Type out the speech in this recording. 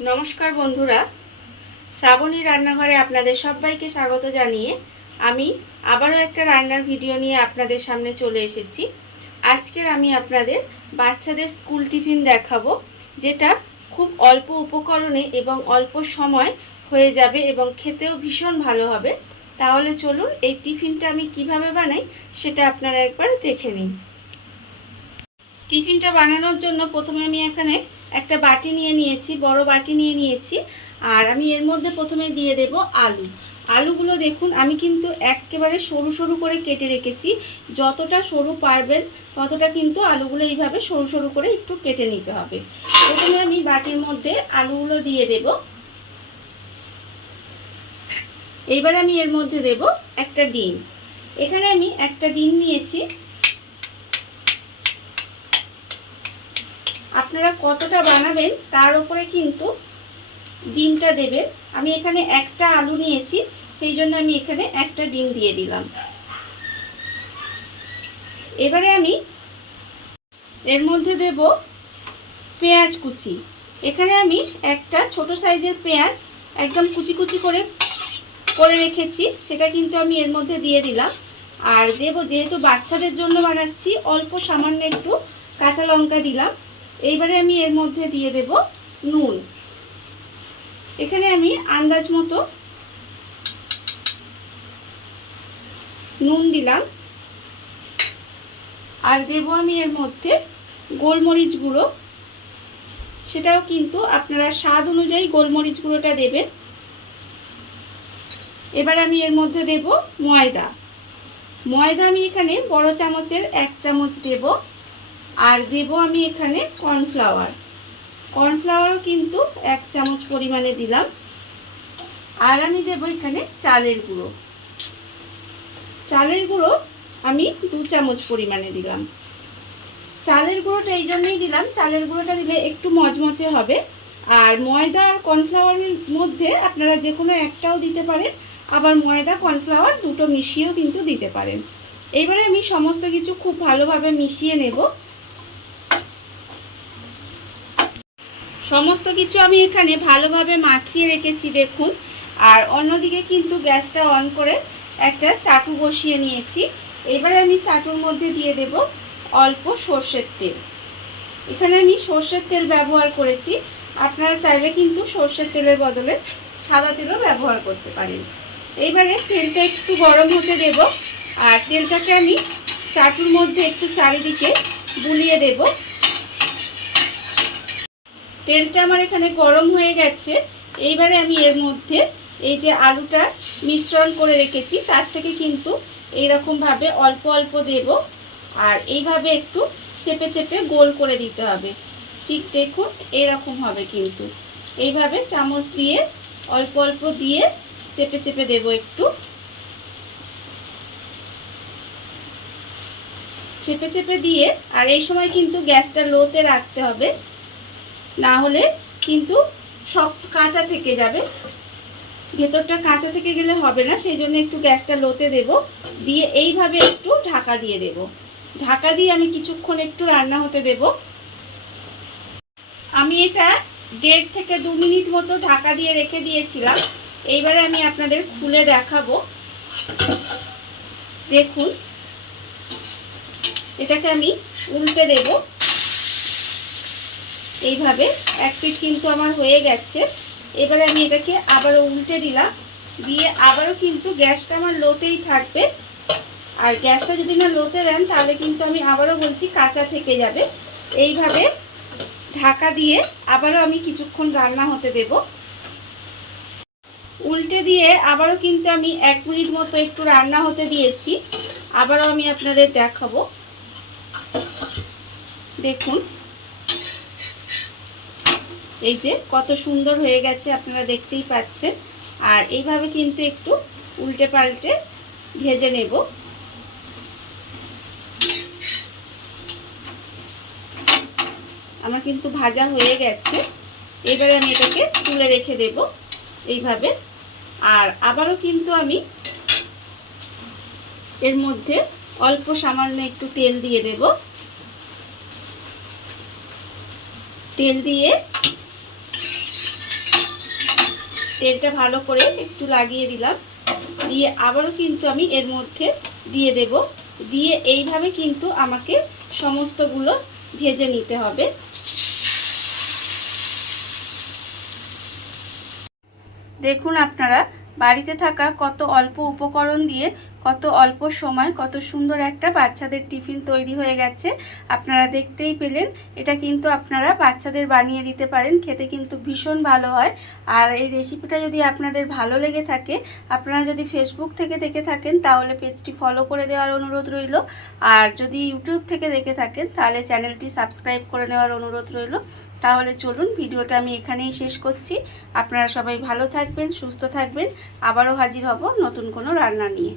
নমস্কার বন্ধুরা, শ্রাবণী রান্নাঘরে আপনাদের সবাইকে স্বাগত জানিয়ে আমি আবারও একটা রান্নার ভিডিও নিয়ে আপনাদের সামনে চলে এসেছি। আজকের আমি আপনাদের বাচ্চাদের স্কুল টিফিন দেখাবো, যেটা খুব অল্প উপকরণে এবং অল্প সময় হয়ে যাবে এবং খেতেও ভীষণ ভালো হবে। তাহলে চলুন এই টিফিনটা আমি কিভাবে বানাই সেটা আপনারা একবার দেখে নিন। টিফিনটা বানানোর জন্য প্রথমে আমি এখানে একটা বাটি নিয়ে নিয়েছি, বড় বাটি নিয়ে নিয়েছি। আর আমি এর মধ্যে প্রথমে দিয়ে দেব আলু। আলুগুলো দেখুন আমি কিন্তু একেবারে সরু সরু করে কেটে রেখেছি। যতটা সরু পারবেন ততটা কিন্তু আলুগুলো এইভাবে সরু সরু করে একটু কেটে নিতে হবে। প্রথমে আমি বাটির মধ্যে আলুগুলো দিয়ে দেব। এইবার আমি এর মধ্যে দেব একটা ডিম। এখানে আমি একটা ডিম নিয়েছি। আপনারা কতটা বানাবেন তার উপরে কিন্তু ডিমটা দেবেন। আমি এখানে একটা আলু নিয়েছি, সেই জন্য আমি এখানে একটা ডিম দিয়ে দিলাম। এবারে আমি এর মধ্যে দেব পেঁয়াজ কুচি। এখানে আমি একটা ছোট সাইজের পেঁয়াজ একদম কুচি কুচি করে রেখেছি, সেটা কিন্তু আমি এর মধ্যে দিয়ে দিলাম। আর দেব, যেহেতু বাচ্চাদের জন্য বানাচ্ছি, অল্প সামান্য একটু কাঁচা লঙ্কা দিলাম। এইবারে আমি এর মধ্যে দিয়ে দেব নুন। এখানে আমি আন্দাজ মতো নুন দিলাম। আর দেব আমি এর মধ্যে গোলমরিচ গুঁড়ো। সেটাও কিন্তু আপনারা স্বাদ অনুযায়ী গোলমরিচ গুঁড়োটা দেবেন। এবার আমি এর মধ্যে দেব ময়দা। ময়দা আমি এখানে বড় চামচের 1 চামচ দেব। আর দেব আমি এখানে কর্নফ্লাওয়ার। কর্নফ্লাওয়ারও কিন্তু 1 চামচ পরিমাণে দিলাম। আর আমি দেব এখানে চালের গুঁড়ো। চালের গুঁড়ো আমি 2 চামচ পরিমাণে দিলাম। চালের গুঁড়োটা এই জন্যই দিলাম, চালের গুঁড়োটা দিলে একটু মচমচে হবে। আর ময়দা আর কর্নফ্লাওয়ারের মধ্যে আপনারা যে কোনো একটাও দিতে পারেন, আবার ময়দা কর্নফ্লাওয়ার দুটো মিশিয়েও কিন্তু দিতে পারেন। এইবারে আমি সমস্ত কিছু খুব ভালোভাবে মিশিয়ে নেব। সমস্ত কিছু আমি এখানে ভালোভাবে মাখিয়ে রেখেছি দেখুন। আর অন্যদিকে কিন্তু গ্যাসটা অন করে একটা চাটু বসিয়ে নিয়েছি। এবারে আমি চাটুর মধ্যে দিয়ে দেব অল্প সর্ষের তেল। এখানে আমি সর্ষের তেল ব্যবহার করেছি, আপনারা চাইলে কিন্তু সর্ষের তেলের বদলে সাদা তেলও ব্যবহার করতে পারেন। এইবারে তেলটা একটু গরম হতে দেব। আর তেলটাকে আমি চাটুর মধ্যে একটু চারিদিকে বুলিয়ে দেব। তেলটা আমার এখানে গরম হয়ে গেছে। এইবারে আমি এর মধ্যে এই যে আলুটা মিশ্রণ করে রেখেছি তার থেকে কিন্তু এইরকমভাবে অল্প অল্প দেব। আর এইভাবে একটু চেপে চেপে গোল করে দিতে হবে। ঠিক দেখুন এরকম হবে, কিন্তু এইভাবে চামচ দিয়ে অল্প অল্প দিয়ে চেপে চেপে দেব একটু। চেপে চেপে দিয়ে, আর এই সময় কিন্তু গ্যাসটা লোতে রাখতে হবে, না হলে কিন্তু সব কাঁচা থেকে যাবে, ভেতরটা কাঁচা থেকে গেলে হবে না। সেই জন্য একটু গ্যাসটা লোতে দেব, দিয়ে এইভাবে একটু ঢাকা দিয়ে দেব। ঢাকা দিয়ে আমি কিছুক্ষণ একটু রান্না হতে দেব। আমি এটা 1.5 থেকে 2 মিনিট মতো ঢাকা দিয়ে রেখে দিয়েছিলাম। এইবারে আমি আপনাদের খুলে দেখাবো। দেখুন এটাকে আমি উল্টে দেব। এইভাবে এক পিঠ কিন্তু আমার হয়ে গেছে। এবারে আমি এটাকে আবারও উল্টে দিলাম, দিয়ে আবারও কিন্তু গ্যাসটা আমার লোতেই থাকবে। আর গ্যাসটা যদি না লোতে দেন তাহলে কিন্তু আমি আবারও বলছি কাঁচা থেকে যাবে। এইভাবে ঢাকা দিয়ে আবারও আমি কিছুক্ষণ রান্না হতে দেব। উল্টে দিয়ে আবারও কিন্তু আমি 1 মিনিট মতো একটু রান্না হতে দিয়েছি। আবারও আমি আপনাদের দেখাবো। দেখুন এই যে কত সুন্দর হয়ে গেছে, আপনারা দেখতেই পাচ্ছেন। আর এইভাবে কিন্তু একটু উল্টে পাল্টে ভেজে নেব। আমার কিন্তু ভাজা হয়ে গেছে। এবারে আমি এটাকে তুলে রেখে দেব এইভাবে। আর আবারও কিন্তু আমি এর মধ্যে অল্প সামান্য একটু তেল দিয়ে দেব। তেল দিয়ে তেলটা ভালো করে একটু লাগিয়ে দিলাম, দিয়ে আবারও কিন্তু আমি এর মধ্যে দিয়ে দেব, দিয়ে এইভাবে কিন্তু আমাকে সমস্তগুলো ভেজে নিতে হবে। দেখুন আপনারা বাড়িতে থাকা কত অল্প উপকরণ দিয়ে কত অল্প সময় কত সুন্দর একটা বাচ্চাদের টিফিন তৈরি হয়ে গেছে। আপনারা দেখতেই পেলেন। এটা কিন্তু আপনারা বাচ্চাদের বানিয়ে দিতে পারেন, খেতে কিন্তু ভীষণ ভালো হয়। আর এই রেসিপিটা যদি আপনাদের ভালো লেগে থাকে, আপনারা যদি ফেসবুক থেকে দেখে থাকেন তাহলে পেজটি ফলো করে দেওয়ার অনুরোধ রইল, আর যদি ইউটিউব থেকে দেখে থাকেন তাহলে চ্যানেলটি সাবস্ক্রাইব করে নেওয়ার অনুরোধ রইল। তাহলে চলুন ভিডিওটা আমি এখানেই শেষ করছি। আপনারা সবাই ভালো থাকবেন, সুস্থ থাকবেন। আবারও হাজির হব নতুন কোনো রান্না নিয়ে।